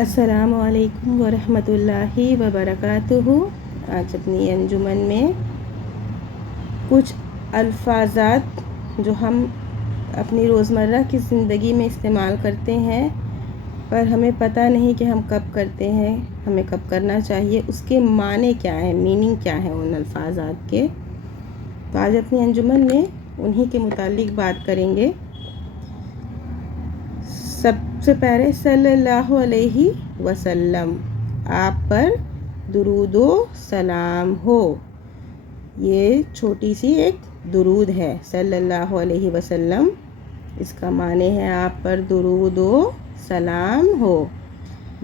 السلام علیکم ورحمۃ اللہ وبرکاتہ۔ آج اپنی انجمن میں کچھ الفاظات جو ہم اپنی روزمرہ کی زندگی میں استعمال کرتے ہیں پر ہمیں پتہ نہیں کہ ہم کب کرتے ہیں، ہمیں کب کرنا چاہیے، اس کے معنی کیا ہے، میننگ کیا ہے ان الفاظات کے۔ تو آج اپنی انجمن میں انہی کے متعلق بات کریں گے۔ سب سے پہلے صلی اللہ علیہ وسلم، آپ پر درود و سلام ہو۔ یہ چھوٹی سی ایک درود ہے، صلی اللہ علیہ وسلم، اس کا معنی ہے آپ پر درود و سلام ہو۔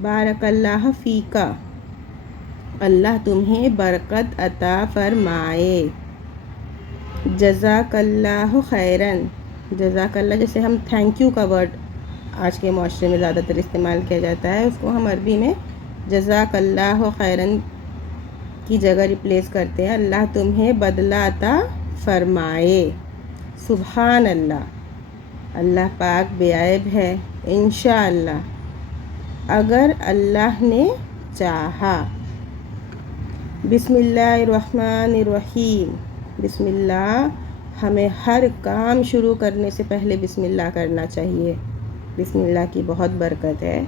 بارک اللہ فیکا، اللہ تمہیں برکت عطا فرمائے۔ جزاک اللہ خیرن، جزاک اللہ جیسے ہم تھینک یو کا ورڈ آج کے معاشرے میں زیادہ تر استعمال کیا جاتا ہے، اس کو ہم عربی میں جزاک اللہ خیرن کی جگہ ریپلیس کرتے ہیں، اللہ تمہیں بدلہ عطا فرمائے۔ سبحان اللہ، اللہ پاک بے عیب ہے، انشاءاللہ اگر اللہ نے چاہا۔ بسم اللہ الرحمن الرحیم، بسم اللہ، ہمیں ہر کام شروع کرنے سے پہلے بسم اللہ کرنا چاہیے، بسم اللہ کی بہت برکت ہے۔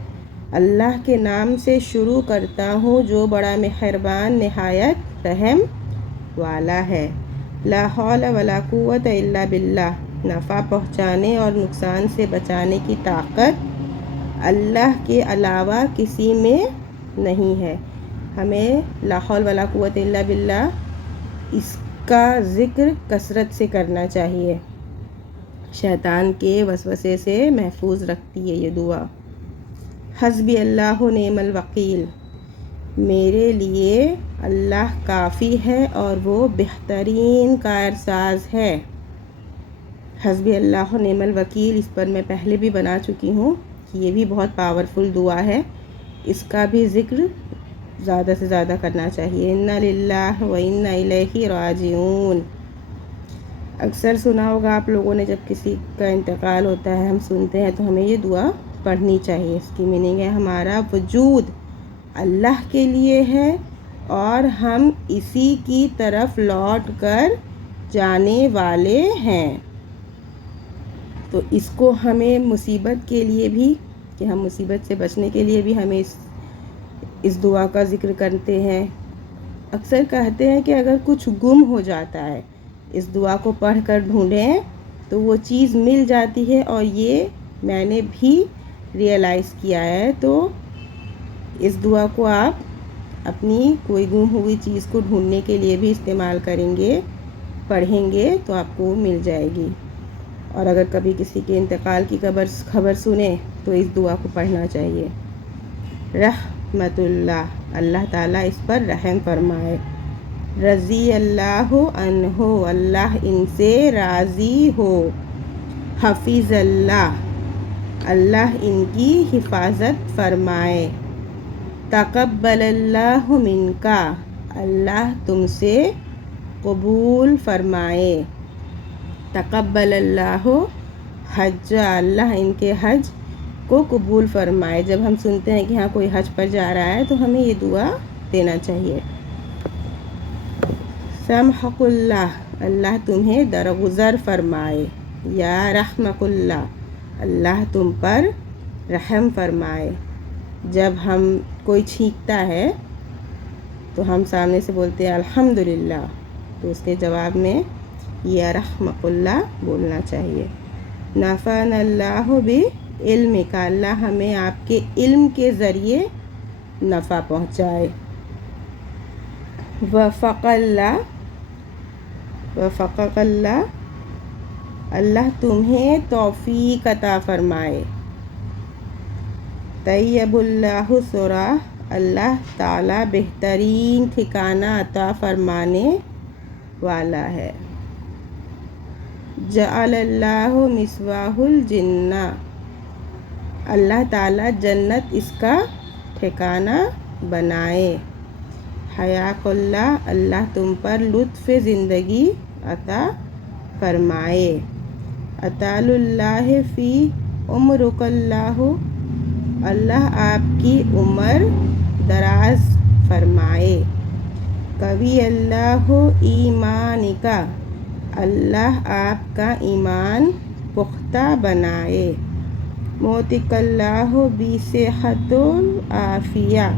اللہ کے نام سے شروع کرتا ہوں جو بڑا مہربان نہایت رحم والا ہے۔ لا حول ولا قوت الا باللہ، نفع پہنچانے اور نقصان سے بچانے کی طاقت اللہ کے علاوہ کسی میں نہیں ہے۔ ہمیں لا حول ولا قوت الا باللہ اس کا ذکر کثرت سے کرنا چاہیے، شیطان کے وسوسے سے محفوظ رکھتی ہے یہ دعا۔ حسبی اللہ نعم الوکیل، میرے لیے اللہ کافی ہے اور وہ بہترین کارساز ہے۔ حسبی اللہ نعم الوکیل، اس پر میں پہلے بھی بنا چکی ہوں کہ یہ بھی بہت پاورفل دعا ہے، اس کا بھی ذکر زیادہ سے زیادہ کرنا چاہیے۔ انا للہ و انا الیہ راجعون۔ اکثر سنا ہوگا آپ لوگوں نے، جب کسی کا انتقال ہوتا ہے ہم سنتے ہیں تو ہمیں یہ دعا پڑھنی چاہیے۔ اس کی میننگ ہے ہمارا وجود اللہ کے لیے ہے اور ہم اسی کی طرف لوٹ کر جانے والے ہیں۔ تو اس کو ہمیں مصیبت کے لیے بھی، کہ ہم مصیبت سے بچنے کے لیے بھی ہمیں اس دعا کا ذکر کرتے ہیں۔ اکثر کہتے ہیں کہ اگر کچھ گم ہو جاتا ہے اس دعا کو پڑھ کر ڈھونڈیں تو وہ چیز مل جاتی ہے، اور یہ میں نے بھی ریئلائز کیا ہے۔ تو اس دعا کو آپ اپنی کوئی گم ہوئی چیز کو ڈھونڈنے کے لیے بھی استعمال کریں گے، پڑھیں گے تو آپ کو مل جائے گی۔ اور اگر کبھی کسی کے انتقال کی خبر سنیں تو اس دعا کو پڑھنا چاہیے۔ رحمت اللہ، اللہ تعالیٰ اس پر رحم فرمائے۔ رضی اللہ عنہ، اللہ ان سے راضی ہو۔ حفظ اللہ، اللہ ان کی حفاظت فرمائے۔ تقبل اللہ منکا، اللہ تم سے قبول فرمائے۔ تقبل اللہ حج، اللہ ان کے حج کو قبول فرمائے۔ جب ہم سنتے ہیں کہ ہاں کوئی حج پر جا رہا ہے تو ہمیں یہ دعا دینا چاہیے۔ سمحق اللہ، اللہ تمہیں درگزر فرمائے۔ یا رحمک اللہ، اللہ تم پر رحم فرمائے۔ جب ہم کوئی چھینکتا ہے تو ہم سامنے سے بولتے ہیں الحمدللہ، تو اس کے جواب میں یا رحمک اللہ بولنا چاہیے۔ نفعنا اللہ بعلمک، اللہ ہمیں آپ کے علم کے ذریعے نفع پہنچائے۔ وفق اللہ، وفقک اللہ، اللہ تمہیں توفیق عطا فرمائے۔ طیب اللہ ثراہ، اللہ تعالیٰ بہترین ٹھکانہ عطا فرمانے والا ہے۔ جعل اللہ مثواہ الجنہ، اللہ تعالیٰ جنت اس کا ٹھکانہ بنائے۔ حیاک اللہ، اللہ تم پر لطف زندگی عطا فرمائے۔ اطال اللہ فی عمرک اللہ، اللہ آپ کی عمر دراز فرمائے. قوی اللہ ایمان کا، اللہ آپ کا ایمان پختہ بنائے. موتک اللہ بصحت العافیہ،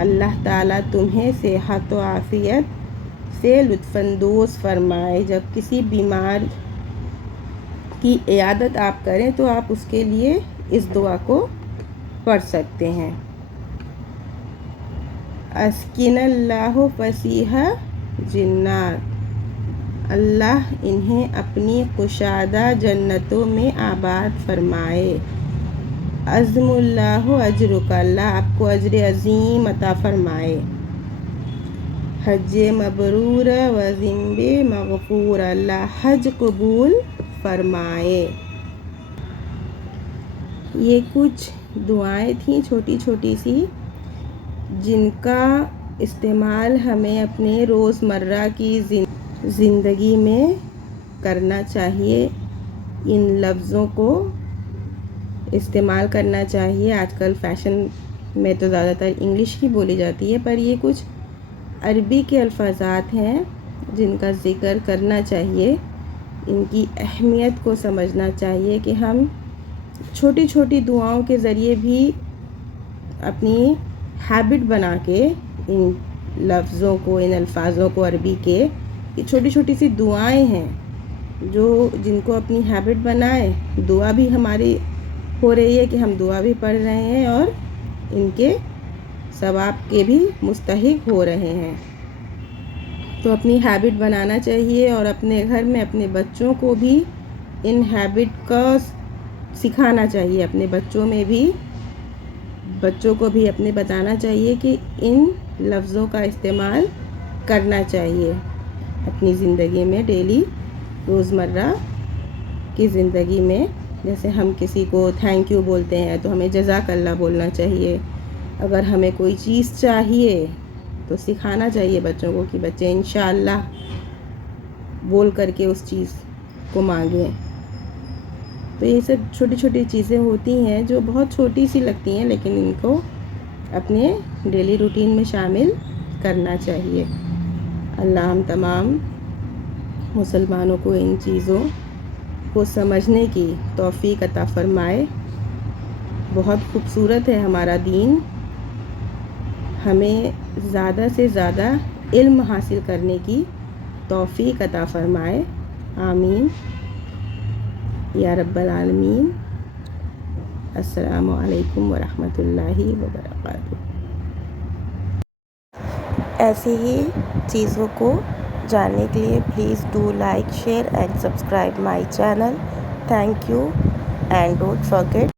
اللہ تعالیٰ تمہیں صحت و عافیت سے لطف اندوز فرمائے. جب کسی بیمار کی عیادت آپ کریں تو آپ اس کے لیے اس دعا کو پڑھ سکتے ہیں. اسکن اللہ فسیح جنات، اللہ انہیں اپنی کشادہ جنتوں میں آباد فرمائے. عظم اللہ اجرک، اللہ آپ کو اجر عظیم عطا فرمائے. حج مبرور و ذنب مغفور، اللہ حج قبول فرمائے. یہ کچھ دعائیں تھیں چھوٹی چھوٹی سی، جن کا استعمال ہمیں اپنے روزمرہ کی زندگی میں کرنا چاہیے. ان لفظوں کو استعمال کرنا چاہیے. آج کل فیشن میں تو زیادہ تر انگلش ہی بولی جاتی ہے، پر یہ کچھ عربی کے الفاظات ہیں جن کا ذکر کرنا چاہیے. ان کی اہمیت کو سمجھنا چاہیے کہ ہم چھوٹی چھوٹی دعاؤں کے ذریعے بھی اپنی ہیبٹ بنا کے ان لفظوں کو، ان الفاظوں کو، عربی کے یہ چھوٹی چھوٹی سی دعائیں ہیں جن کو اپنی ہیبٹ بنائیں. دعا بھی ہماری ہو رہی ہے کہ ہم دعا بھی پڑھ رہے ہیں اور ان کے ثواب کے بھی مستحق ہو رہے ہیں. تو اپنی ہیبٹ بنانا چاہیے اور اپنے گھر میں اپنے بچوں کو بھی ان ہیبٹ کا سکھانا چاہیے. اپنے بچوں کو بھی اپنے بتانا چاہیے کہ ان لفظوں کا استعمال کرنا چاہیے اپنی زندگی میں، ڈیلی روزمرہ کی زندگی میں. جیسے ہم کسی کو تھینک یو بولتے ہیں تو ہمیں جزاک اللہ بولنا چاہیے. اگر ہمیں کوئی چیز چاہیے تو سکھانا چاہیے بچوں کو کہ بچے انشاءاللہ بول کر کے اس چیز کو مانگیں. تو یہ سب چھوٹی چھوٹی چیزیں ہوتی ہیں جو بہت چھوٹی سی لگتی ہیں، لیکن ان کو اپنے ڈیلی روٹین میں شامل کرنا چاہیے. اللہ ہم تمام مسلمانوں کو ان چیزوں کو سمجھنے کی توفیق عطا فرمائے. بہت خوبصورت ہے ہمارا دین، ہمیں زیادہ سے زیادہ علم حاصل کرنے کی توفیق عطا فرمائے. آمین یا رب العالمین. السلام علیکم ورحمۃ اللہ وبرکاتہ. ایسی ہی چیزوں کو جاننے کے لیے please do like, share and subscribe my channel. Thank you and don't forget